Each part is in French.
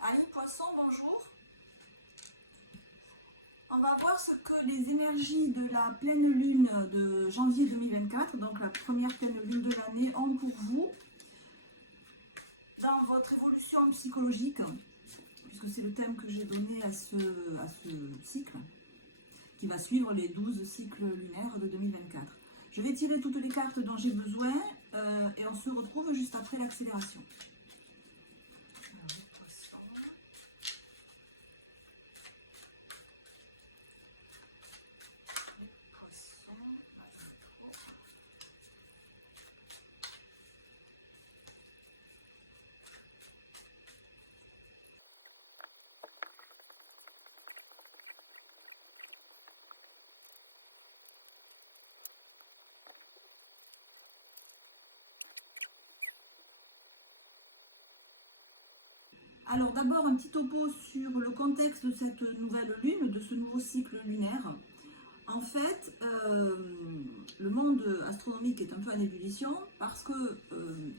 Ali Poisson, bonjour. On va voir ce que les énergies de la pleine lune de janvier 2024, donc la première pleine lune de l'année, ont pour vous dans votre évolution psychologique, puisque c'est le thème que j'ai donné à ce cycle, qui va suivre les 12 cycles lunaires de 2024. Je vais tirer toutes les cartes dont j'ai besoin et on se retrouve juste après l'accélération. Alors d'abord un petit topo sur le contexte de cette nouvelle lune, de ce nouveau cycle lunaire. En fait, le monde astronomique est un peu en ébullition parce que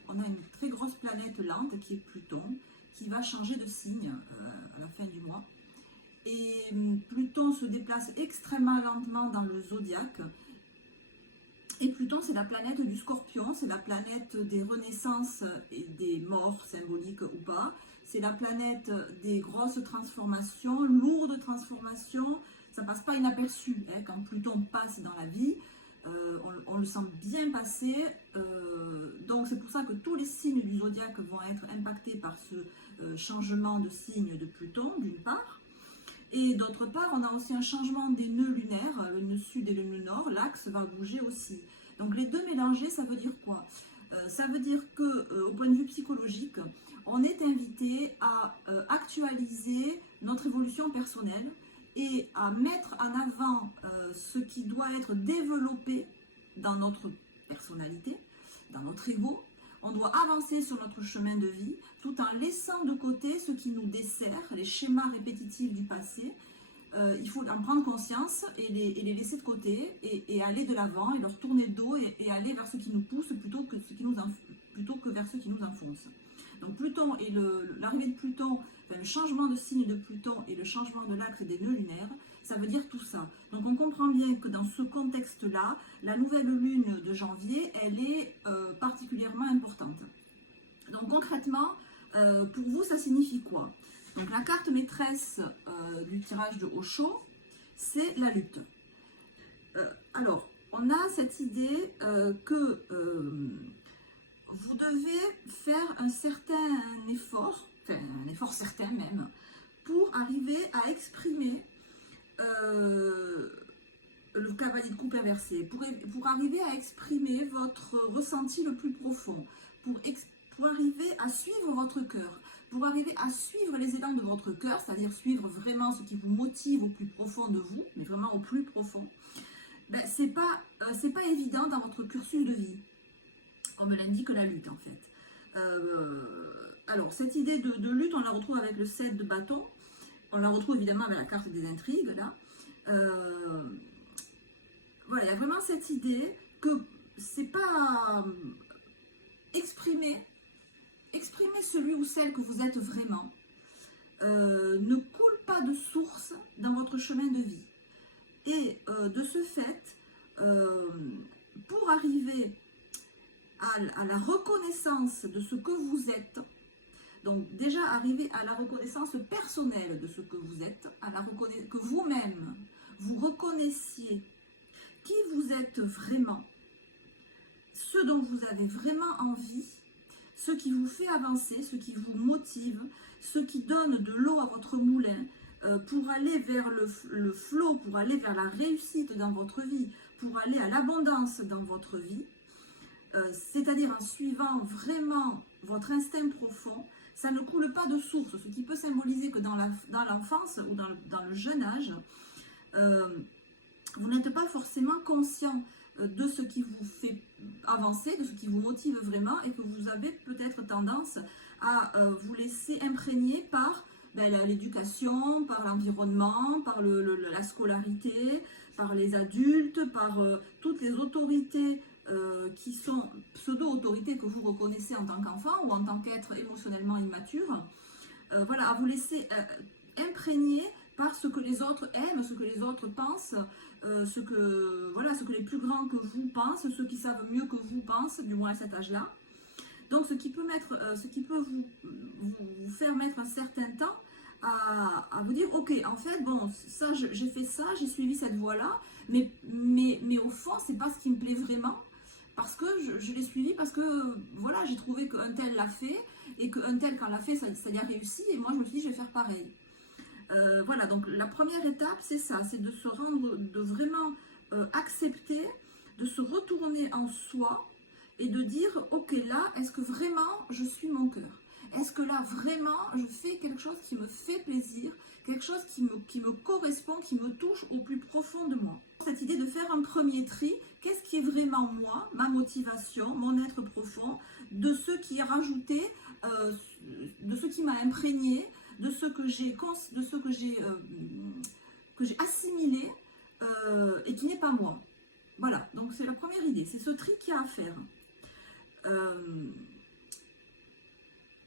on a une très grosse planète lente qui est Pluton, qui va changer de signe à la fin du mois. Et Pluton se déplace extrêmement lentement dans le zodiaque. Et Pluton, c'est la planète du Scorpion, c'est la planète des renaissances et des morts symboliques ou pas. C'est la planète des grosses transformations, lourdes transformations. Ça passe pas inaperçu hein, quand Pluton passe dans la vie. On le sent bien passer. Donc c'est pour ça que tous les signes du zodiaque vont être impactés par ce changement de signe de Pluton, d'une part. Et d'autre part, on a aussi un changement des nœuds lunaires, le nœud sud et le nœud nord, l'axe va bouger aussi. Donc les deux mélangés, ça veut dire quoi? Ça veut dire que, au point de vue psychologique, on est invité à actualiser notre évolution personnelle et à mettre en avant ce qui doit être développé dans notre personnalité, dans notre ego. On doit avancer sur notre chemin de vie tout en laissant de côté ce qui nous dessert, les schémas répétitifs du passé. Il faut en prendre conscience et les laisser de côté et aller de l'avant et leur tourner le dos et aller vers ce qui nous pousse plutôt que vers ce qui nous enfonce. Donc Pluton et l'arrivée de Pluton, enfin, le changement de signe de Pluton et le changement de l'axe des nœuds lunaires, ça veut dire tout ça. Donc on comprend bien que dans ce contexte-là, la nouvelle lune de janvier, elle est particulièrement importante. Donc concrètement, pour vous, ça signifie quoi? Donc la carte maîtresse du tirage de Osho, c'est la lutte. Alors, on a cette idée que vous devez faire un certain effort, enfin un effort certain même, pour arriver à exprimer le cavalier de coupe inversé, pour arriver à exprimer votre ressenti le plus profond, pour arriver à suivre votre cœur, pour arriver à suivre les élans de votre cœur, c'est-à-dire suivre vraiment ce qui vous motive au plus profond de vous, mais vraiment au plus profond, ben, c'est pas évident dans votre cursus de vie. On me l'indique la lutte en fait. Alors cette idée de lutte, on la retrouve avec le 7 de bâton, on la retrouve évidemment avec la carte des intrigues là. Voilà, il y a vraiment cette idée que c'est pas exprimer celui ou celle que vous êtes vraiment ne coule pas de source dans votre chemin de vie. Et de ce fait, pour arriver à la reconnaissance de ce que vous êtes, donc déjà arriver à la reconnaissance personnelle de ce que vous êtes, que vous-même vous reconnaissiez qui vous êtes vraiment, ce dont vous avez vraiment envie, ce qui vous fait avancer, ce qui vous motive, ce qui donne de l'eau à votre moulin pour aller vers le flot, pour aller vers la réussite dans votre vie, pour aller à l'abondance dans votre vie, c'est-à-dire en suivant vraiment votre instinct profond, ça ne coule pas de source, ce qui peut symboliser que dans l'enfance ou dans le jeune âge, vous n'êtes pas forcément conscient de ce qui vous fait avancer, de ce qui vous motive vraiment et que vous avez peut-être tendance à vous laisser imprégner par l'éducation, par l'environnement, par la scolarité, par les adultes, par toutes les autorités qui sont pseudo-autorités que vous reconnaissez en tant qu'enfant ou en tant qu'être émotionnellement immature. voilà, à vous laisser imprégner par ce que les autres aiment, ce que les autres pensent, voilà, ce que les plus grands que vous pensent, ceux qui savent mieux que vous pensent, du moins à cet âge-là. Donc, ce qui peut vous faire mettre un certain temps à vous dire, ok, en fait, bon, ça, j'ai fait ça, j'ai suivi cette voie-là, mais au fond, c'est pas ce qui me plaît vraiment, parce que je l'ai suivi, parce que, voilà, j'ai trouvé qu'un tel l'a fait, et qu'un tel, quand l'a fait, ça y a réussi, et moi, je me suis dit, je vais faire pareil. Voilà, donc la première étape, c'est ça, c'est de se rendre, de vraiment accepter, de se retourner en soi et de dire, ok, là, est-ce que vraiment je suis mon cœur? Est-ce que là, vraiment, je fais quelque chose qui me fait plaisir, quelque chose qui me correspond, qui me touche au plus profond de moi? Cette idée de faire un premier tri, qu'est-ce qui est vraiment moi, ma motivation, mon être profond, de ce qui est rajouté, de ce qui m'a imprégné, de ce que j'ai assimilé et qui n'est pas moi. Voilà, donc c'est la première idée, c'est ce tri qu'il y a à faire.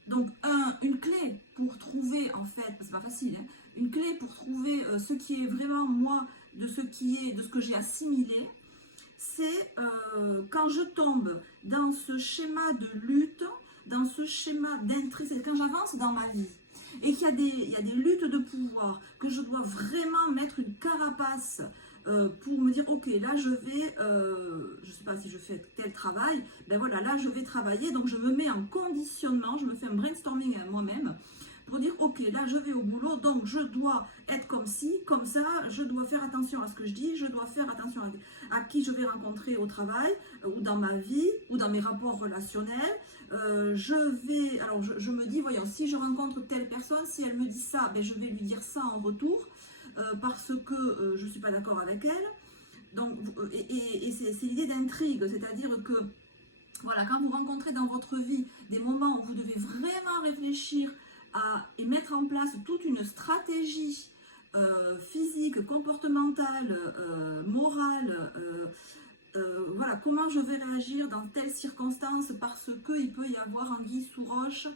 Donc une clé pour trouver, en fait, c'est pas facile, hein, une clé pour trouver ce qui est vraiment moi, de ce que j'ai assimilé, c'est quand je tombe dans ce schéma de lutte, dans ce schéma d'intrigue, c'est quand j'avance dans ma vie et qu'il y a des luttes de pouvoir, que je dois vraiment mettre une carapace pour me dire, ok, là je vais, je ne sais pas si je fais tel travail, ben voilà, là je vais travailler, donc je me mets en conditionnement, je me fais un brainstorming à moi-même, pour dire, ok, là je vais au boulot, donc je dois être comme ci, comme ça, je dois faire attention à ce que je dis, je dois faire attention à qui je vais rencontrer au travail, ou dans ma vie, ou dans mes rapports relationnels. Alors je me dis, voyons, si je rencontre telle personne, si elle me dit ça, ben je vais lui dire ça en retour, parce que je ne suis pas d'accord avec elle. Donc, et c'est l'idée d'intrigue, c'est-à-dire que, voilà, quand vous rencontrez dans votre vie des moments où vous devez vraiment réfléchir et mettre en place toute une stratégie physique, comportementale, morale, voilà, comment je vais réagir dans telle circonstance parce qu'il peut y avoir anguille sous roche,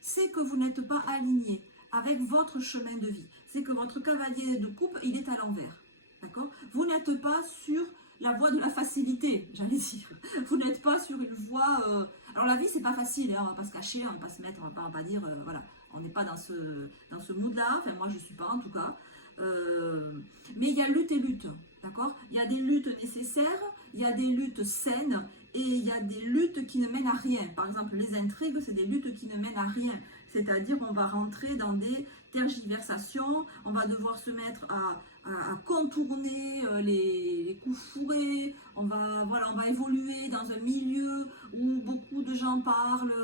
c'est que vous n'êtes pas aligné avec votre chemin de vie. C'est que votre cavalier de coupe, il est à l'envers. D'accord? Vous n'êtes pas sur la voie de la facilité, j'allais dire. Vous n'êtes pas sur une voie... Alors la vie, c'est pas facile, hein, on va pas se cacher, on va pas se mettre, on va pas dire, voilà, on n'est pas dans ce mood-là, enfin moi je suis pas en tout cas. Mais il y a lutte et lutte, d'accord? Il y a des luttes nécessaires, il y a des luttes saines et il y a des luttes qui ne mènent à rien. Par exemple, les intrigues, c'est des luttes qui ne mènent à rien. C'est-à-dire qu'on va rentrer dans des tergiversations, on va devoir se mettre à contourner les coups fourrés, voilà, on va évoluer dans un milieu où beaucoup de gens parlent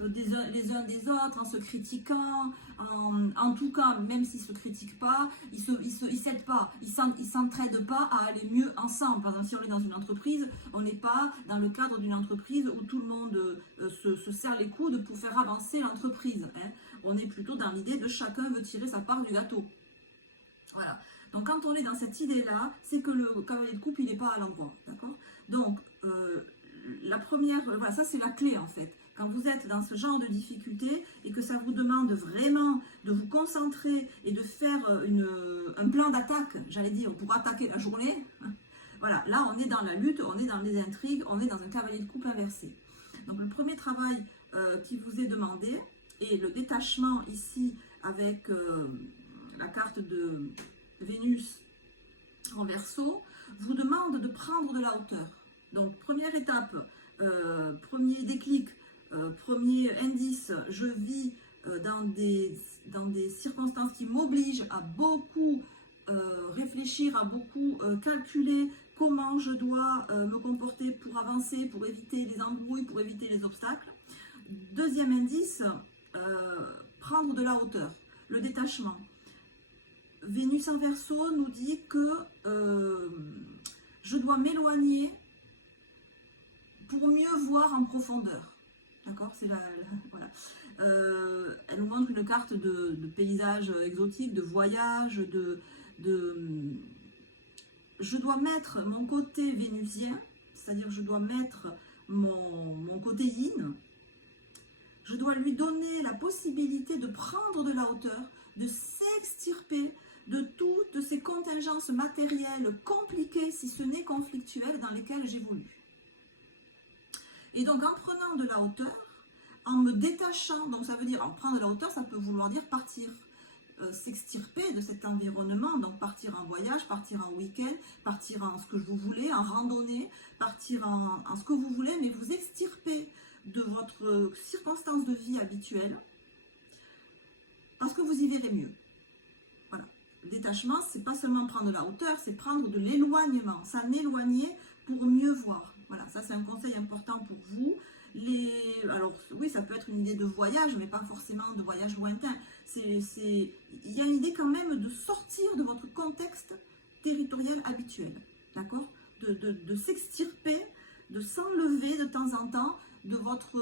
les uns des autres en se critiquant, en tout cas, même s'ils ne se critiquent pas, ils s'aident pas, ils s'entraident pas à aller mieux ensemble. Par exemple, si on est dans une entreprise, on n'est pas dans le cadre d'une entreprise où tout le monde se serre les coudes pour faire avancer l'entreprise. Hein. On est plutôt dans l'idée de chacun veut tirer sa part du gâteau. Voilà. Donc quand on est dans cette idée-là, c'est que le cavalier de coupe, il n'est pas à l'endroit. D'accord? Donc, la première, voilà, ça c'est la clé en fait. Quand vous êtes dans ce genre de difficulté et que ça vous demande vraiment de vous concentrer et de faire un plan d'attaque, j'allais dire, pour attaquer la journée, voilà, là on est dans la lutte, on est dans les intrigues, on est dans un cavalier de coupe inversé. Donc le premier travail qui vous est demandé, et le détachement ici avec la carte de Vénus en Verseau, vous demande de prendre de la hauteur. Donc première étape, premier déclic, premier indice, je vis dans des circonstances qui m'obligent à beaucoup réfléchir, à beaucoup calculer comment je dois me comporter pour avancer, pour éviter les embrouilles, pour éviter les obstacles. Deuxième indice, prendre de la hauteur, le détachement. Vénus en Verseau nous dit que je dois m'éloigner pour mieux voir en profondeur. D'accord? C'est voilà. Elle nous montre une carte de paysage exotique, de voyage, je dois mettre mon côté vénusien, c'est-à-dire je dois mettre mon côté yin, je dois lui donner la possibilité de prendre de la hauteur, de s'extirper de toutes ces contingences matérielles compliquées, si ce n'est conflictuelles, dans lesquelles j'évolue. Et donc en prenant de la hauteur, en me détachant, donc ça veut dire, en prendre de la hauteur, ça peut vouloir dire partir, s'extirper de cet environnement, donc partir en voyage, partir en week-end, partir en ce que vous voulez, en randonnée, partir en ce que vous voulez, mais vous extirper de votre circonstance de vie habituelle, parce que vous y verrez mieux. Voilà. Le détachement, c'est pas seulement prendre de la hauteur, c'est prendre de l'éloignement, s'en éloigner pour mieux voir. Voilà, ça c'est un conseil important pour vous. Alors oui, ça peut être une idée de voyage, mais pas forcément de voyage lointain. Il y a une idée quand même de sortir de votre contexte territorial habituel, d'accord, de s'extirper, de s'enlever de temps en temps de votre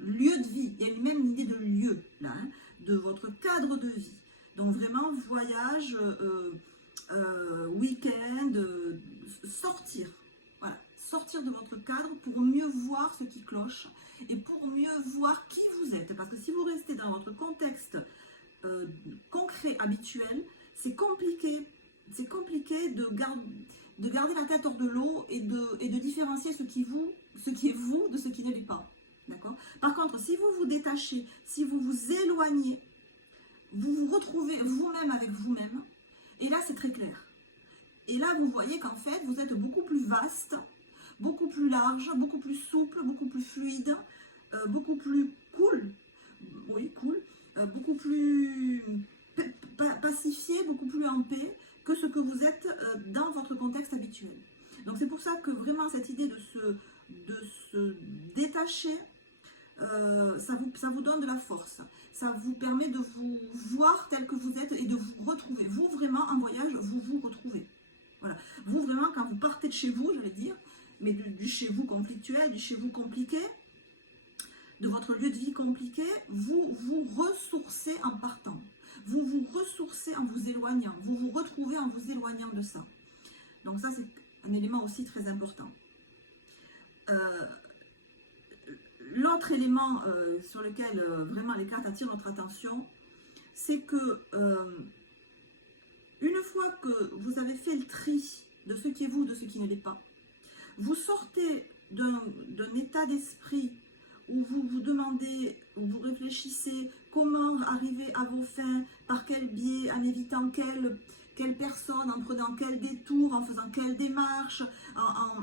lieu de vie. Il y a même une idée de lieu, là, hein, de votre cadre de vie. Donc vraiment, voyage, week-end, sortir. Voilà, sortir de votre cadre pour mieux voir ce qui cloche et pour mieux voir qui vous êtes. Parce que si vous restez dans votre contexte concret, habituel, c'est compliqué de garder la tête hors de l'eau et de différencier ce qui est vous de ce qui ne l'est pas. D'accord ? Par contre, si vous vous détachez, si vous vous éloignez, vous vous retrouvez vous-même avec vous-même, et là c'est très clair. Et là vous voyez qu'en fait vous êtes beaucoup plus vaste, beaucoup plus large, beaucoup plus souple, beaucoup plus fluide, beaucoup plus cool, beaucoup plus pacifié, beaucoup plus en paix que ce que vous êtes dans votre contexte habituel. Donc c'est pour ça que vraiment cette idée de se détacher, ça vous donne de la force, ça vous permet de vous voir tel que vous êtes et de vous retrouver. Vous vraiment en voyage, vous vous retrouvez. Voilà. Vous vraiment quand vous partez de chez vous, je vais dire, mais du chez vous conflictuel, du chez vous compliqué, de votre lieu de vie compliqué, vous vous ressourcez en partant. Vous vous ressourcez en vous éloignant. Vous vous retrouvez en vous éloignant de ça. Donc ça, c'est un élément aussi très important. L'autre élément sur lequel vraiment les cartes attirent notre attention, c'est que une fois que vous avez fait le tri de ce qui est vous, de ce qui ne l'est pas, vous sortez d'un état d'esprit où vous vous demandez, où vous réfléchissez comment arriver à vos fins, par quel biais, en évitant quelle personne, en prenant quel détour, en faisant quelle démarche, en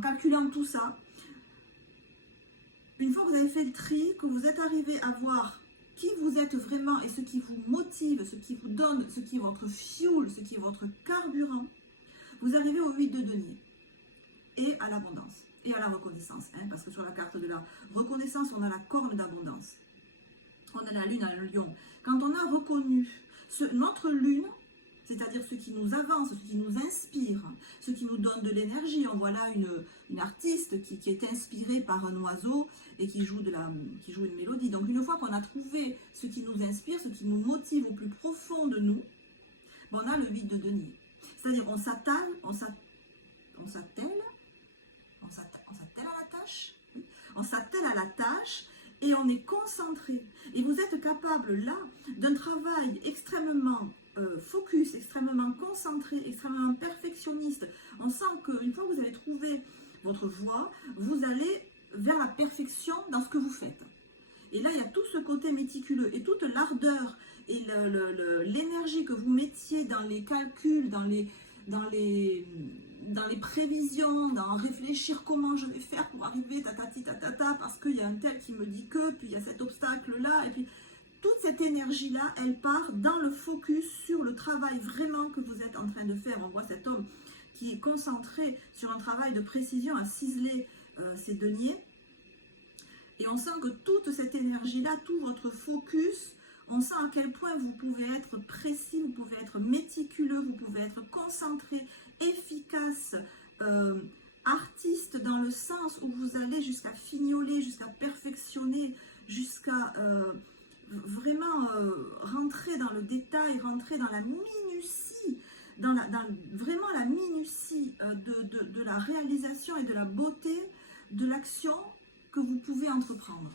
calculant tout ça. Une fois que vous avez fait le tri, que vous êtes arrivé à voir qui vous êtes vraiment et ce qui vous motive, ce qui vous donne, ce qui est votre fuel, ce qui est votre carburant, vous arrivez au 8 de denier et à l'abondance et à la reconnaissance. Parce que sur la carte de la reconnaissance, on a la corne d'abondance. On a la lune à lion. Quand on a reconnu notre lune, c'est-à-dire ce qui nous avance, ce qui nous inspire, ce qui nous donne de l'énergie. On voit là une artiste qui est inspirée par un oiseau et qui joue une mélodie. Donc une fois qu'on a trouvé ce qui nous inspire, ce qui nous motive au plus profond de nous, on a le 8 de denier. C'est-à-dire on s'attelle à la tâche et on est concentré. Et vous êtes capable là d'un travail extrêmement focus, extrêmement concentré, extrêmement perfectionniste. On sent qu'une fois que vous avez trouvé votre voie, vous allez vers la perfection dans ce que vous faites. Et là, il y a tout ce côté méticuleux et toute l'ardeur et l'énergie que vous mettiez dans les calculs, dans les prévisions, dans réfléchir comment je vais faire pour arriver, parce qu'il y a un tel qui me dit que, puis il y a cet obstacle-là, et puis toute cette énergie-là, elle part dans le focus sur le travail vraiment que vous êtes en train de faire. On voit cet homme qui est concentré sur un travail de précision à ciseler ses deniers. Et on sent que toute cette énergie-là, tout votre focus, on sent à quel point vous pouvez être précis, vous pouvez être méticuleux, vous pouvez être concentré, efficace, artiste dans le sens où vous allez jusqu'à fignoler, jusqu'à perfectionner, jusqu'à vraiment rentrer dans le détail, rentrer dans la minutie, vraiment la minutie de la réalisation et de la beauté de l'action que vous pouvez entreprendre.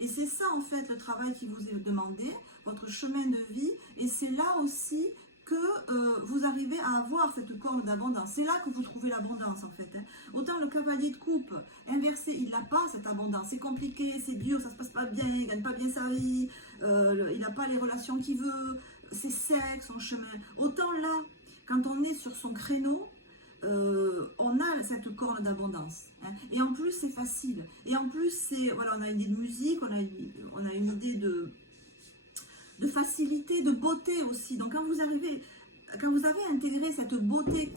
Et c'est ça en fait le travail qui vous est demandé, votre chemin de vie, et c'est là aussi que vous arrivez à avoir cette corne d'abondance. C'est là que vous trouvez l'abondance en fait. Autant le cavalier de coupe inversé, il n'a pas cette abondance. C'est compliqué, c'est dur, ça se passe pas bien, il ne gagne pas bien sa vie, il n'a pas les relations qu'il veut, c'est sec son chemin. Autant là, quand on est sur son créneau, on a cette corne d'abondance. Hein. Et en plus, c'est facile. Et en plus, voilà, on a une idée de musique, on a une idée de facilité, de beauté aussi. Donc quand vous avez intégré cette beauté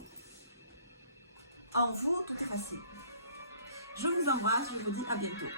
en vous, tout est facile. Je vous embrasse, je vous dis à bientôt.